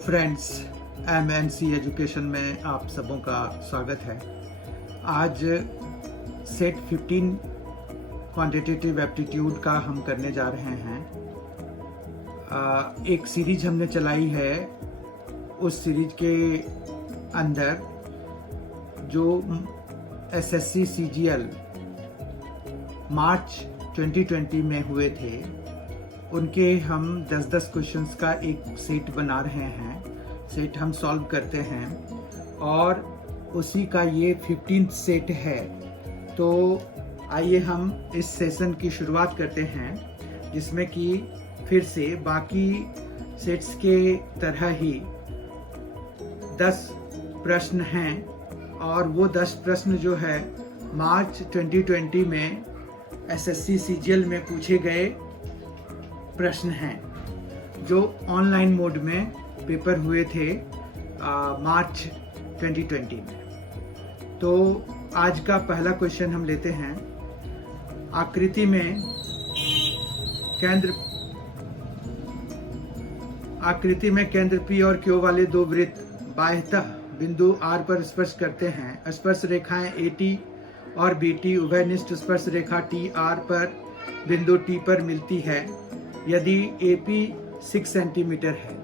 Friends, MNC education में आप सबों का स्वागत है। आज सेट 15 क्वांटिटेटिव एप्टीट्यूड का हम करने जा रहे हैं। एक सीरीज हमने चलाई है। उस सीरीज के अंदर जो SSC CGL मार्च 2020 में हुए थे, उनके हम 10-10 क्वेश्चंस का एक सेट बना रहे हैं। सेट हम सॉल्व करते हैं और उसी का ये 15th सेट है। तो आइए हम इस सेशन की शुरुआत करते हैं, जिसमें कि फिर से बाकी सेट्स के तरह ही 10 प्रश्न हैं और वो 10 प्रश्न जो है मार्च 2020 में SSC CGL में पूछे गए प्रश्न हैं, जो ऑनलाइन मोड में पेपर हुए थे मार्च 2020 में। तो आज का पहला क्वेश्चन हम लेते हैं। आकृति में केंद्र P और Q वाले दो वृत्त बाह्यतः बिंदु R पर स्पर्श करते हैं। स्पर्श रेखाएं AT और BT उभयनिष्ठ स्पर्श रेखा TR पर बिंदु T पर मिलती है। यदि AP 6 सेंटीमीटर है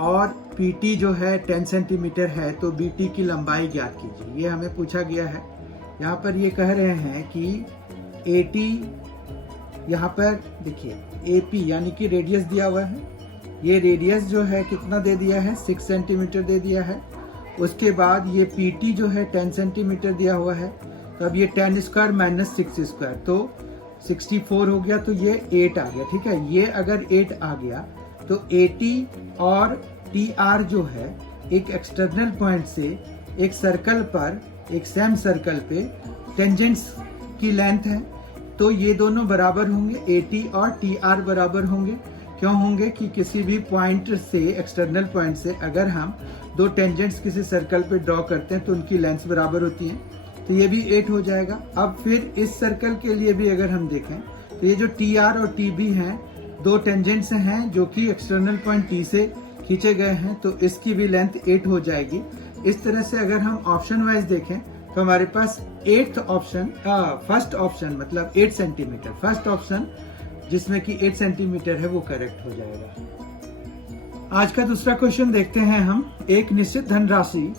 और PT जो है 10 सेंटीमीटर है, तो BT की लंबाई ज्ञात कीजिए। ये हमें पूछा गया है। यहाँ पर ये कह रहे हैं कि AT, यहाँ पर देखिए AP यानी कि रेडियस दिया हुआ है। ये रेडियस जो है कितना दे दिया है, 6 सेंटीमीटर दे दिया है। उसके बाद ये PT जो है 10 सेंटीमीटर दिया हुआ है। तो अब ये 10 स्क्वायर माइनस 6 स्क्वायर, तो 64 हो गया। तो ये 8 आ गया। ठीक है, ये अगर 8 आ गया तो AT और TR जो है एक एक्सटर्नल पॉइंट से एक सर्कल पर, एक सेम सर्कल पे टेंजेंट्स की लेंथ है। तो ये दोनों बराबर होंगे, AT और TR बराबर होंगे। क्यों होंगे कि किसी भी पॉइंट से, एक्सटर्नल पॉइंट से अगर हम दो टेंजेंट्स किसी सर्कल पे ड्रॉ करते हैं तो उनकी लेंथ बराबर होती है। तो ये भी 8 हो जाएगा। अब फिर इस सर्कल के लिए भी अगर हम देखें तो ये जो TR और TB हैं, दो टेंजेंट्स हैं जो कि एक्सटर्नल पॉइंट T से खींचे गए हैं, तो इसकी भी लेंथ 8 हो जाएगी। इस तरह से अगर हम ऑप्शन वाइज देखें तो हमारे पास फर्स्ट ऑप्शन मतलब 8 सेंटीमीटर, फर्स्ट ऑप्शन जिसमें कि 8 सेंटीमीटर है, वो करेक्ट हो जाएगा। आज का दूसरा क्वेश्चन देखते हैं हम। एक निश्चित धनराशि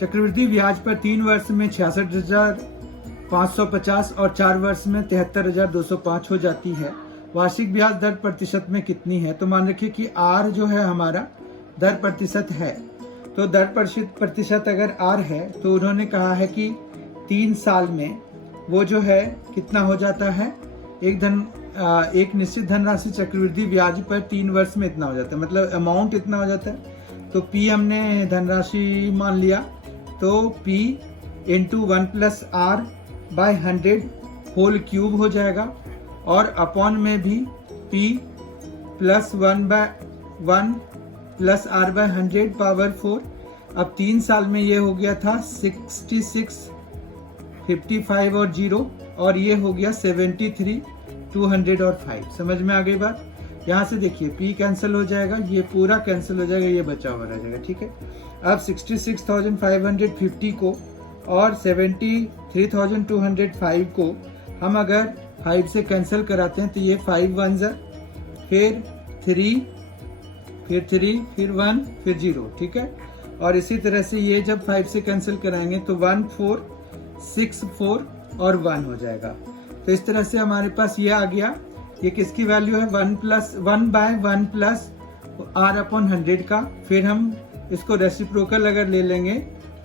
चक्रवृद्धि ब्याज पर 3 वर्ष में 66,550 और 4 वर्ष में 73,205 हो जाती है। वार्षिक ब्याज दर प्रतिशत में कितनी है? तो मान रखिए कि R जो है हमारा दर प्रतिशत है। तो दर प्रतिशत अगर R है तो उन्होंने कहा है कि 3 साल में वो जो है कितना हो जाता है, एक निश्चित धनराशि चक्रवृद्धि ब्याज पर 3 वर्ष में इतना हो जाता है, मतलब अमाउंट इतना हो जाता है। तो P हमने धनराशि मान लिया, तो P into 1 plus R by 100 whole cube हो जाएगा, और अपॉन में भी P plus 1 plus R by 100 power 4। अब 3 साल में ये हो गया था 66, 55 और 0, और ये हो गया 73, 200 और 5। समझ में आ गई बात? यहाँ से देखिए P कैंसिल हो जाएगा, ये पूरा कैंसिल हो जाएगा, ये बचा हुआ रह जाएगा। ठीक है, अब 66,550 को और 73,205 को हम अगर 5 से कैंसिल कराते हैं तो ये 5 1 फिर 3 फिर 1 फिर 0। ठीक है, और इसी तरह से ये जब 5 से कैंसिल कराएंगे तो 1 4 6 4 और 1 हो जाएगा। तो इस तरह से हमारे पास ये आ गया। ये किसकी वैल्यू है? 1 बाय 1 प्लस R अपॉन 100 का। फिर हम इसको रेसिप्रोकल अगर ले लेंगे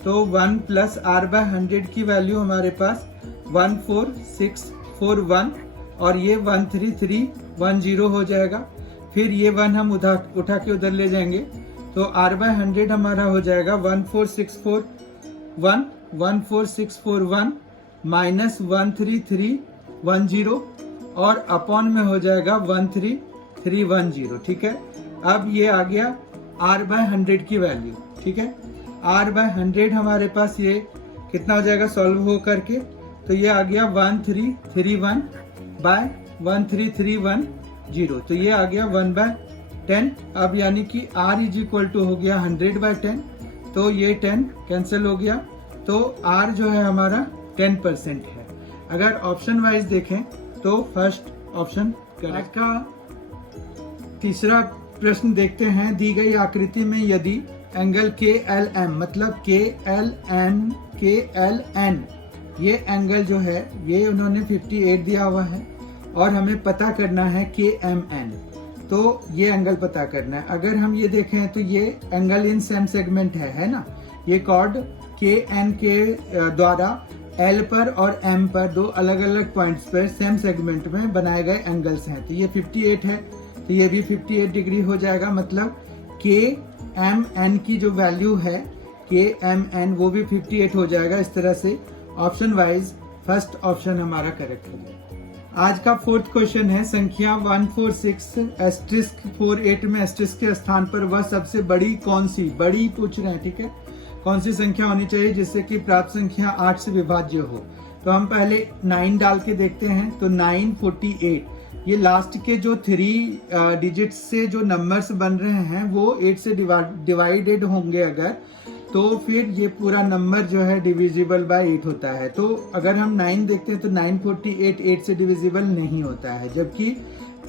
तो 1 प्लस R बाय 100 की वैल्यू हमारे पास 14641, और ये 13310 हो जाएगा। फिर ये 1 हम उठा के उधर ले जाएंगे तो R बाय 100 हमारा हो जाएगा 14641 माइनस 13310, और अपॉन में हो जाएगा 13310। ठीक है, अब ये आ गया R बाय 100 की वैल्यू। ठीक है, R बाय 100 हमारे पास ये कितना हो जाएगा सॉल्व हो करके? तो ये आ गया 1331 बाय 13310। तो ये आ गया 1 बाय 10। अब यानी कि r इज इक्वल टू हो गया 100/10, तो ये 10 कैंसिल हो गया, तो r जो है हमारा 10% है। अगर ऑप्शन वाइज देखें तो फर्स्ट ऑप्शन करेक्ट। का तीसरा प्रश्न देखते हैं। दी गई आकृति में यदि एंगल KLM मतलब KLN ये एंगल जो है ये उन्होंने 58 दिया हुआ है और हमें पता करना है KMN, तो ये एंगल पता करना है। अगर हम ये देखें तो ये एंगल इन सेम सेगमेंट है ना। ये कॉर्ड KN के द्वारा L पर और M पर दो अलग अलग पॉइंट्स पर सेम सेगमेंट में बनाए गए एंगल्स हैं। तो ये 58 है तो ये भी 58 डिग्री हो जाएगा, मतलब KMN की जो वैल्यू है KMN वो भी 58 हो जाएगा। इस तरह से ऑप्शन वाइज फर्स्ट ऑप्शन हमारा करेक्ट हो गया। आज का फोर्थ क्वेश्चन है। संख्या 146*48 में एस्टेरिस्क के स्थान पर वह सबसे बड़ी कौन सी, बड़ी पूछ रहे हैं, ठीक है, कौन सी संख्या होनी चाहिए जिससे कि प्राप्त संख्या 8 से विभाज्य हो। तो हम पहले 9 डाल के देखते हैं। तो 948 ये लास्ट के जो 3 डिजिट से जो नंबर्स बन रहे हैं वो 8 से डिवाइडेड होंगे अगर, तो फिर ये पूरा नंबर जो है डिविजिबल बाय 8 होता है। तो अगर हम 9 देखते हैं तो 948 8 से डिविजिबल नहीं होता है, जबकि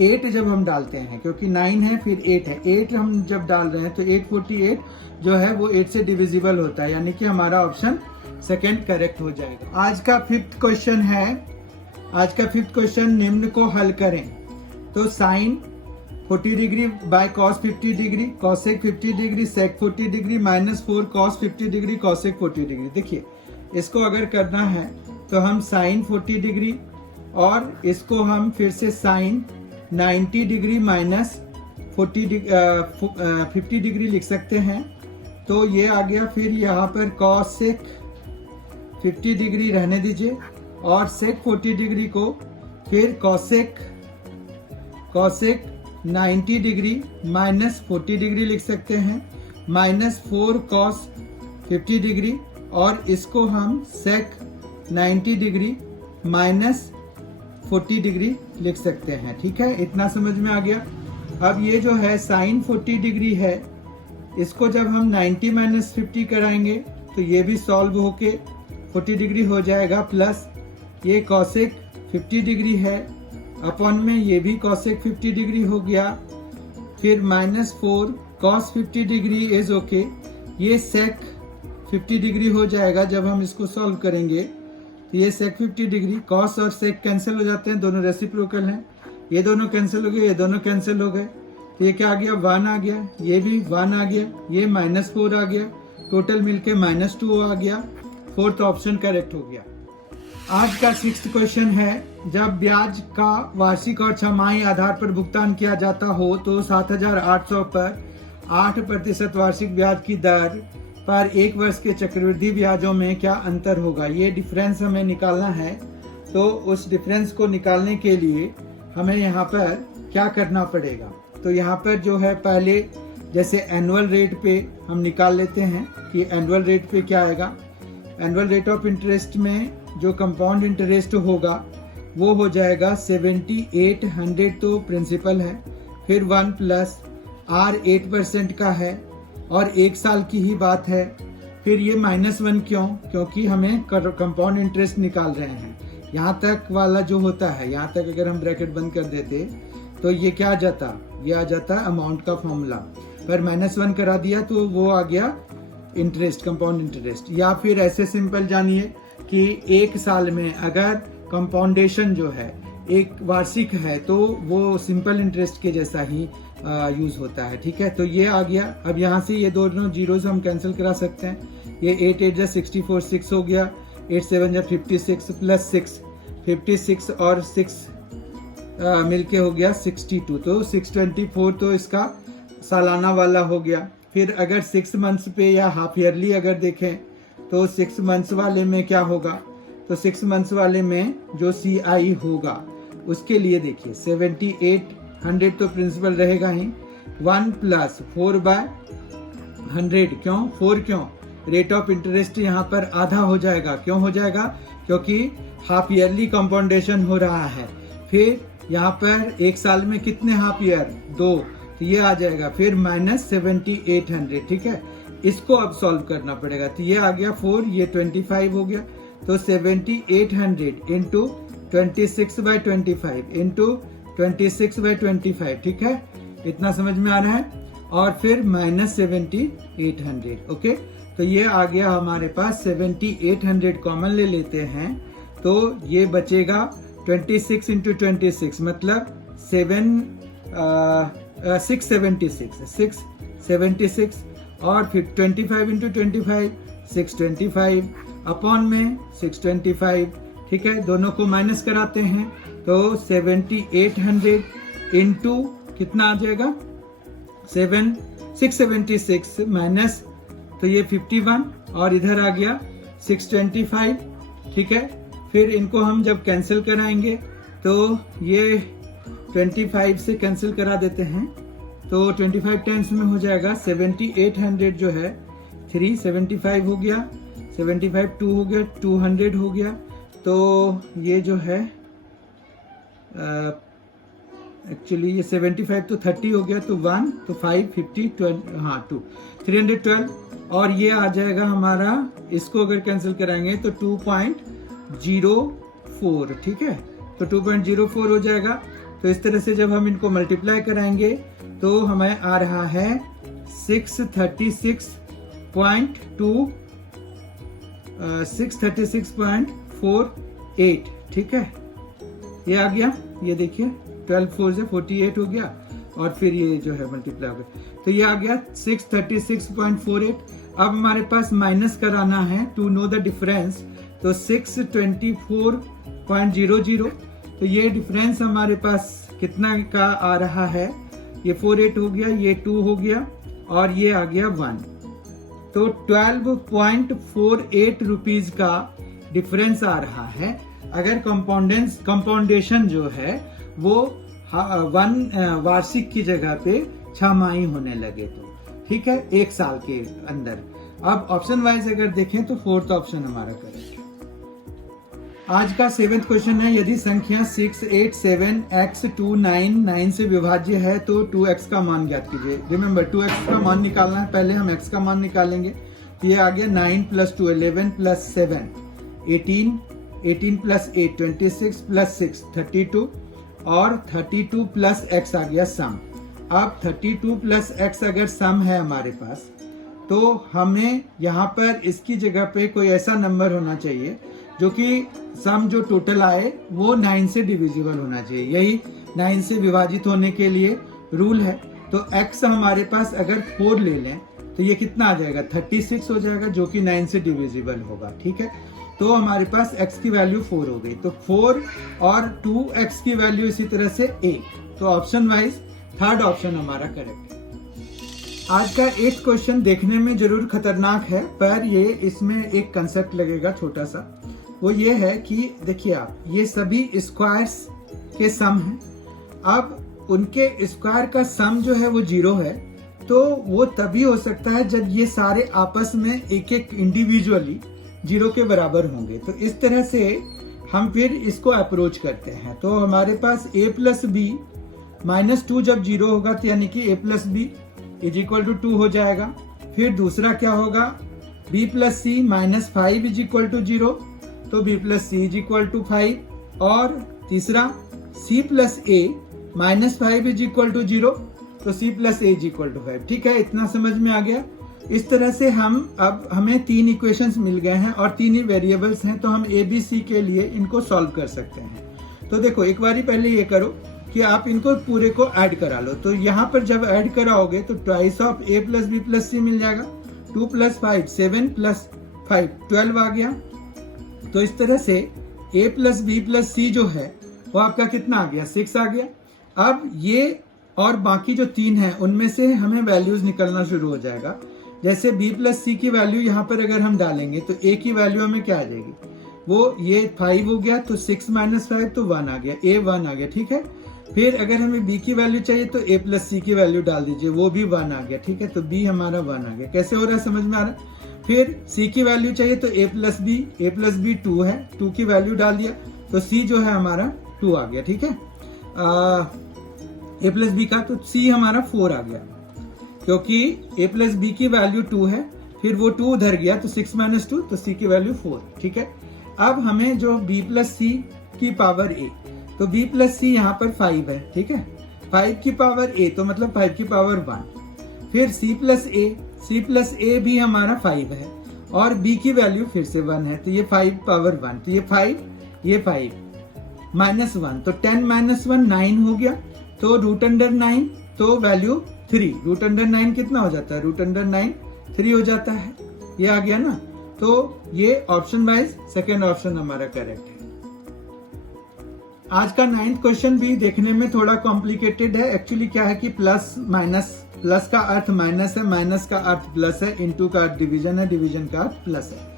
8 जब हम डालते हैं, क्योंकि 9 है फिर 8 है, 8 हम जब डाल रहे हैं तो 848 जो है वो 8 से डिविजिबल होता है, यानी कि हमारा ऑप्शन सेकंड करेक्ट हो जाएगा। आज का फिफ्थ क्वेश्चन है। आज का फिफ्थ क्वेश्चन, निम्न को हल करें। तो sine 40 degree by cos 50 degree, cosec 50 degree, sec 40 degree, -4 cos 50 degree, cosec 40 degree. देखिए इसको अगर करना है तो हम साइन 40 डिग्री और इसको हम फिर से साइन 90 डिग्री -50 डिग्री लिख सकते हैं। तो ये आ गया। फिर यहाँ पर कॉसेक 50 डिग्री रहने दीजिए और सेक 40 डिग्री को फिर कॉसेक 90 डिग्री -40 डिग्री लिख सकते हैं, -4 कॉस 50 डिग्री और इसको हम सेक 90 डिग्री -40 डिग्री लिख सकते हैं। ठीक है, इतना समझ में आ गया। अब ये जो है साइन 40 डिग्री है, इसको जब हम 90 - 50 कराएंगे तो ये भी सॉल्व होके 40 डिग्री हो जाएगा, प्लस ये कॉसेक 50 डिग्री है अपॉन में ये भी कॉसेक 50 डिग्री हो गया, फिर -4 कॉस 50 डिग्री इज ओके, ये सेक 50 डिग्री हो जाएगा जब हम इसको सॉल्व करेंगे। तो ये सेक 50 डिग्री, कॉस और सेक कैंसिल हो जाते हैं, दोनों रेसिप्रोकल हैं, ये दोनों कैंसिल हो गए, ये दोनों कैंसिल हो गए। तो ये क्या आ गया, 1 आ गया, ये भी 1 आ गया, ये -4 आ गया, टोटल मिलके -2 आ गया। फोर्थ ऑप्शन करेक्ट हो गया। आज का सिक्स्थ क्वेश्चन है। जब ब्याज का वार्षिक और छमाही आधार पर भुगतान किया जाता हो तो 7,800 पर 8% वार्षिक ब्याज की दर पर 1 वर्ष के चक्रवृद्धि ब्याजों में क्या अंतर होगा। ये डिफरेंस हमें निकालना है। तो उस डिफरेंस को निकालने के लिए हमें यहाँ पर क्या करना पड़ेगा। तो यहाँ पर जो है पहले जैसे एनुअल रेट पे हम निकाल लेते हैं कि एनुअल रेट पे क्या आएगा। एनुअल रेट ऑफ इंटरेस्ट में जो कंपाउंड इंटरेस्ट होगा वो हो जाएगा 7800, तो प्रिंसिपल है, फिर 1 प्लस R 8% का है और 1 साल की ही बात है। फिर ये -1 क्यों, क्योंकि हमें कंपाउंड इंटरेस्ट निकाल रहे हैं। यहाँ तक वाला जो होता है, यहाँ तक अगर हम ब्रैकेट बंद कर देते तो ये क्या आ जाता, ये आ जाता अमाउंट का फॉर्मूला, पर -1 करा दिया तो वो आ गया इंटरेस्ट, कंपाउंड इंटरेस्ट। या फिर ऐसे सिंपल जानिए कि 1 साल में अगर कंपाउंडेशन जो है एक वार्षिक है तो वो सिंपल इंटरेस्ट के जैसा ही यूज होता है। ठीक है, तो ये आ गया। अब यहाँ से ये दोनों जीरोज हम कैंसिल करा सकते हैं। ये 8 8 64 6 हो गया, 8 7 56 प्लस 6 56 और 6 मिलके हो गया 62, तो 624 तो इसका सालाना वाला हो गया। फिर अगर 6 मंथ्स पे या हाफ ईयरली अगर देखें तो 6 मंथ्स वाले में क्या होगा, तो 6 मंथ्स वाले में जो CI होगा उसके लिए देखिए 7800 तो प्रिंसिपल रहेगा ही, 1 प्लस 4/100 क्यों, 4 क्यों, रेट ऑफ इंटरेस्ट यहाँ पर आधा हो जाएगा। क्यों हो जाएगा, क्योंकि हाफ ईयरली कंपाउंडेशन हो रहा है। फिर यहाँ पर 1 साल में कितने हाफ ईयर, 2, तो ये आ जाएगा, फिर माइनस 7800, ठीक है। इसको अब सॉल्व करना पड़ेगा, तो ये आ गया 4, ये 25 हो गया, तो 7800 इंटू 26/25 इंटू 26/25, ठीक है, इतना समझ में आ रहा है। और फिर माइनस 7800, ओके। तो ये आ गया हमारे पास 7800 कॉमन ले लेते हैं, तो ये बचेगा 26 इंटू 26 मतलब 676 और फिर 25 इंटू 25 625 अपॉन में 625, ठीक है। दोनों को माइनस कराते हैं तो 7800 इंटू कितना आ जाएगा 676 माइनस, तो ये 51 और इधर आ गया 625, ठीक है। फिर इनको हम जब कैंसिल कराएंगे तो ये 25 से कैंसिल करा देते हैं, तो 25 टाइम्स में हो जाएगा 7800 जो है 375 हो गया, 75 2 हो गया, 200 हो गया। तो ये जो है एक्चुअली ये 75 तो 30 हो गया, तो 1 तो 5 50 12 हाँ 2 312 और ये आ जाएगा हमारा, इसको अगर कैंसिल कराएंगे तो 2.04, ठीक है। तो 2.04 हो जाएगा। तो इस तरह से जब हम इनको मल्टीप्लाई कराएंगे तो हमें आ रहा है 636.48, ठीक है, ये आ गया। ये देखिए 12 4 से 48 हो गया और फिर ये जो है मल्टीप्लाई हो गया, तो ये आ गया 636.48। अब हमारे पास माइनस कराना है टू नो द डिफरेंस, तो 624.00, तो ये डिफरेंस हमारे पास कितना का आ रहा है, ये 48 हो गया, ये 2 हो गया और ये आ गया 1, तो 12.48 रुपीज का डिफरेंस आ रहा है। अगर कंपाउंडेशन जो है वो 1 वार्षिक की जगह पे 6 होने लगे तो, ठीक है, 1 साल के अंदर। अब ऑप्शन वाइज अगर देखें तो 4th ऑप्शन हमारा करेक्ट। आज का 7th क्वेश्चन है, यदि संख्या 687x299 से विभाज्य है तो 2x का मान ज्ञात कीजिए। रिमेंबर 2x का मान निकालना है, पहले हम x का मान निकालेंगे। तो ये आ गया 9 + 2 11 + 7 18 18 + 8 26 + 6 32 और 32 + x आ गया सम। अब 32 + x अगर सम है हमारे पास, तो हमें यहाँ पर इसकी जगह पे कोई ऐसा नंबर होना चाहिए जो कि सम जो टोटल आए वो 9 से डिविजिबल होना चाहिए। यही 9 से विभाजित होने के लिए रूल है। तो x हमारे पास अगर 4 ले लें तो ये कितना आ जाएगा 36 हो जाएगा, जो कि 9 से डिविजिबल होगा, ठीक है। तो हमारे पास x की वैल्यू 4 हो गई, तो 4 और 2x की वैल्यू इसी तरह से 8। तो ऑप्शन वाइज 3rd ऑप्शन हमारा करेक्ट है। आज का 8th क्वेश्चन देखने में जरूर खतरनाक है, पर ये इसमें एक कंसेप्ट लगेगा छोटा सा। वो ये है कि देखिए आप, ये सभी स्क्वायर्स के सम हैं। अब उनके स्क्वायर का सम जो है वो 0 है, तो वो तभी हो सकता है जब ये सारे आपस में एक एक इंडिविजुअली 0 के बराबर होंगे। तो इस तरह से हम फिर इसको अप्रोच करते हैं। तो हमारे पास a + b -2 जब 0 होगा, तो यानी कि a + b = 2 हो जाएगा। फिर दूसरा क्या होगा, b + c -5 = 0, तो b + c = 5। और तीसरा c + a -5 = 0, तो c + a = 5, ठीक है, इतना समझ में आ गया। इस तरह से अब हमें 3 इक्वेशंस मिल गए हैं और 3 ही वेरिएबल्स हैं, तो हम a b c के लिए इनको सॉल्व कर सकते हैं। तो देखो एक बारी पहले ये करो कि आप इनको पूरे को ऐड करा लो। तो यहाँ पर जब ऐड कराओगे तो twice of a + b + c मिल जाएगा। 2 + 5 7 + 5 12 आ गया। तो इस तरह से a + b + c जो है वो आपका कितना आ गया 6 आ गया। अब ये और बाकी जो 3 हैं उनमें से हमें वैल्यूज निकलना शुरू हो जाएगा। जैसे b + c की वैल्यू यहाँ पर अगर हम डालेंगे तो a की वैल्यू हमें क्या आ जाएगी, वो ये 5 हो गया, तो 6 - 5 तो 1 आ गया, a 1 आ गया, ठीक है। फिर अगर हमें b की वैल्यू चाहिए तो a + c की वैल्यू डाल दीजिए, वो भी 1 आ गया, ठीक है। तो b हमारा 1 आ गया। कैसे हो रहा है समझ में आ रहा है। फिर c की वैल्यू चाहिए तो a + b 2 है, 2 की वैल्यू डाल दिया, तो c जो है हमारा 2 आ गया, ठीक है। ए प्लस बी का, तो सी हमारा 4 आ गया, क्योंकि ए प्लस बी की वैल्यू 2 है, फिर वो 2 उधर गया तो 6 - 2, तो सी की वैल्यू 4। ठीक है, अब हमें जो बी प्लस सी की पावर ए, तो बी प्लस सी यहाँ पर 5 है। ठीक है, 5 की पावर ए तो मतलब 5 की पावर 1, फिर सी प्लस ए भी हमारा 5 है, और बी की वैल्यू फिर से 1 है, तो ये 5 पावर 1, तो ये 5 -1, तो 10 - 1 9 हो गया, तो √9, तो वैल्यू 3, √9 कितना हो जाता है, √9 3 हो जाता है, ये आ गया ना। तो ये ऑप्शन वाइज सेकेंड ऑप्शन हमारा करेक्ट है। आज का 9th क्वेश्चन भी देखने में थोड़ा कॉम्प्लिकेटेड है। एक्चुअली क्या है कि प्लस माइनस, प्लस का अर्थ माइनस है, माइनस का अर्थ प्लस है, इनटू का अर्थ डिवीजन है, डिवीजन का अर्थ प्लस है।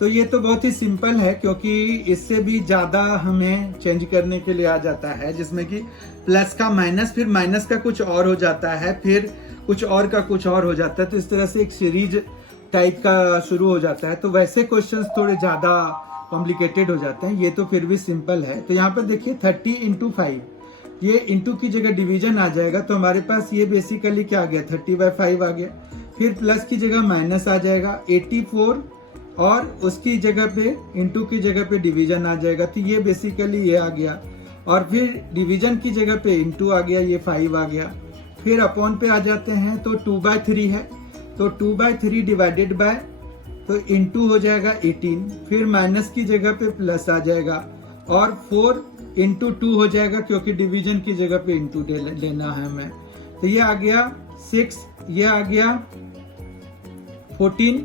तो ये तो बहुत ही सिंपल है, क्योंकि इससे भी ज्यादा हमें चेंज करने के लिए आ जाता है, जिसमें कि प्लस का माइनस, फिर माइनस का कुछ और हो जाता है, फिर कुछ और का कुछ और हो जाता है, तो इस तरह से एक सीरीज टाइप का शुरू हो जाता है। तो वैसे क्वेश्चंस थोड़े ज्यादा कॉम्प्लिकेटेड हो जाते हैं, ये तो फिर भी सिंपल है। तो यहाँ पर देखिए 30 × 5, ये इंटू की जगह डिवीजन आ जाएगा, तो हमारे पास ये बेसिकली क्या आ गया, 30/5 आ गया। फिर प्लस की जगह माइनस आ जाएगा 84, और उसकी जगह पे इंटू की जगह पे डिवीजन आ जाएगा, तो ये बेसिकली ये आ गया। और फिर डिवीजन की जगह पे इंटू आ गया, ये 5 आ गया। फिर अपॉन पे आ जाते हैं, तो 2/3 है, तो 2/3 डिवाइडेड बाय, तो इंटू हो जाएगा 18, फिर माइनस की जगह पे प्लस आ जाएगा, और 4 × 2 हो जाएगा, क्योंकि डिवीजन की जगह पे इंटू लेना है हमें। तो ये आ गया 6, ये आ गया 14,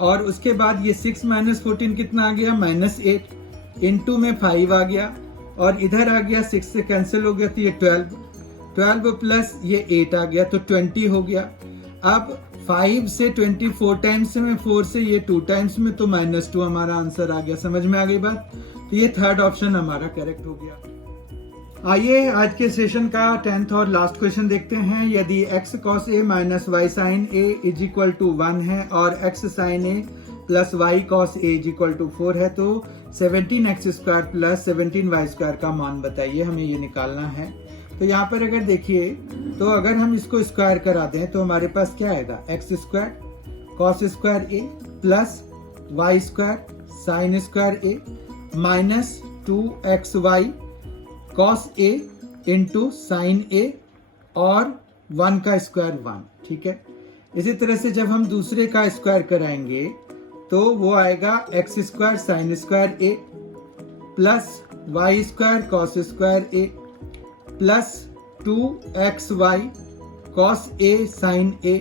और उसके बाद ये 6 - 14 कितना आ गया, -8, इंटू में 5 आ गया, और इधर आ गया 6 से कैंसिल हो गया, तो ये 12 प्लस ये 8 आ गया, तो 20 हो गया। अब 5 से 24 टाइम्स में, 4 से ये 2 टाइम्स में, तो -2 हमारा आंसर आ गया। समझ में आ गई बात, तो ये थर्ड ऑप्शन हमारा करेक्ट हो गया। आइए आज के सेशन का 10th और लास्ट क्वेश्चन देखते हैं। यदि x cos a - y sin a = 1 है, और x sin a + y cos a = 4 है, तो 17x² + 17y² का मान बताइए, हमें ये निकालना है। तो यहाँ पर अगर देखिए, तो अगर हम इसको स्क्वायर करा दें, तो हमारे पास क्या आएगा, x² cos² a + y² sin² a -2xy cos a × sin a, और 1 का स्क्वायर 1। ठीक है, इसी तरह से जब हम दूसरे का स्क्वायर कराएंगे, तो वो आएगा x² sin² a + y² cos² a + 2xy cos a sin a,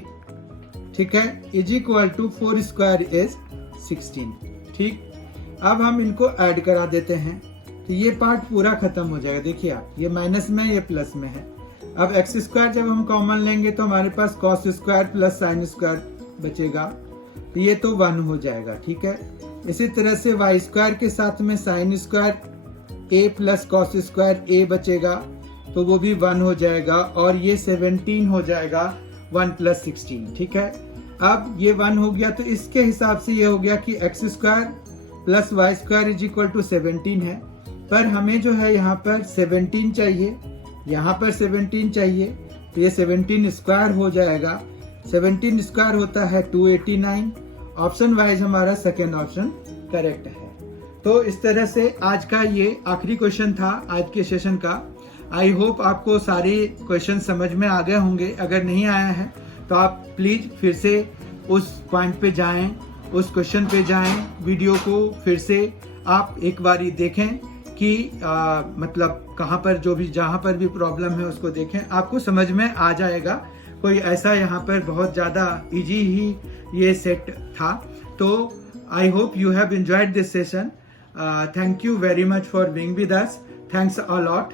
ठीक है, = 4² is 16। ठीक, अब हम इनको ऐड करा देते हैं, तो ये पार्ट पूरा खत्म हो जाएगा। देखिए आप, ये माइनस में, ये प्लस में है। अब x² जब हम कॉमन लेंगे, तो हमारे पास cos² + sin² बचेगा, तो ये तो 1 हो जाएगा। ठीक है, इसी तरह से y² के साथ में sin² a + cos² a बचेगा, तो वो भी 1 हो जाएगा, और ये 17 हो जाएगा, 1 + 16। ठीक है, अब ये 1 हो गया, तो इसके हिसाब से ये हो गया कि x² + y² = 17 है, पर हमें जो है यहाँ पर 17 चाहिए, यहाँ पर 17 चाहिए, तो ये 17² हो जाएगा। 17² होता है 289। ऑप्शन वाइज हमारा सेकेंड ऑप्शन करेक्ट है। तो इस तरह से आज का ये आखिरी क्वेश्चन था आज के सेशन का। आई होप आपको सारे क्वेश्चन समझ में आ गए होंगे। अगर नहीं आया है तो आप प्लीज फिर से उस पॉइंट पे जाएं, उस क्वेश्चन पे जाएं, वीडियो को फिर से आप एक बारी देखें कि मतलब कहाँ पर जहाँ पर भी प्रॉब्लम है उसको देखें, आपको समझ में आ जाएगा। कोई ऐसा यहाँ पर बहुत ज़्यादा इजी ही ये सेट था। तो I hope you have enjoyed this session. Thank you very much for being with us. Thanks a lot.